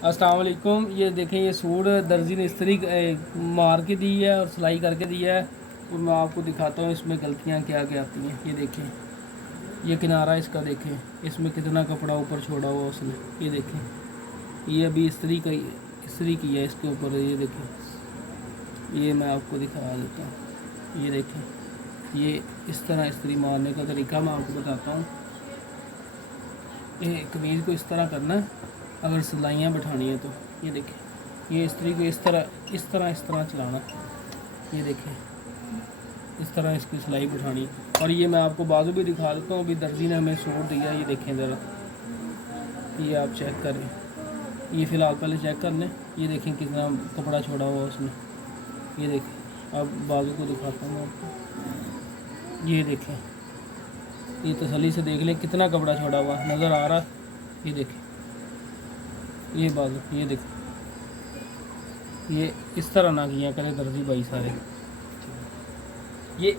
अस्सलाम वालेकुम। ये देखें, ये सूट दर्जी ने इस्त्री मार के दी है और सिलाई करके दिया है। और मैं आपको दिखाता हूँ इसमें गलतियाँ क्या क्या आती हैं। ये देखें, ये किनारा इसका देखें, इसमें कितना कपड़ा ऊपर छोड़ा हुआ उसने। ये देखें, ये अभी इस्त्री की है इसके ऊपर। ये देखें, ये मैं आपको दिखा देता हूँ। ये देखें, ये इस तरह इस्त्री मारने का तरीका मैं आपको बताता हूँ। ये कमीज़ को इस तरह करना है अगर सिलाइयाँ बैठानी है तो। ये देखें, ये इस्त्री को इस तरह चलाना। ये देखें, इस तरह इसकी सिलाई बैठानी। और ये मैं आपको बाजू भी दिखा देता हूँ। अभी दर्जी ने हमें सूट दिया, ये देखें ज़रा, ये आप चेक करें। ये फ़िलहाल पहले चेक कर लें। ये देखें कितना कपड़ा छोड़ा हुआ उसमें। ये देखें, अब बाजू को दिखाता हूँ आपको। ये देखें, ये तसल्ली से देख लें कितना कपड़ा छोड़ा हुआ नज़र आ रहा। ये देखें, ये बाजू, ये देखें, ये इस तरह ना किया करें दर्जी भाई सारे। ये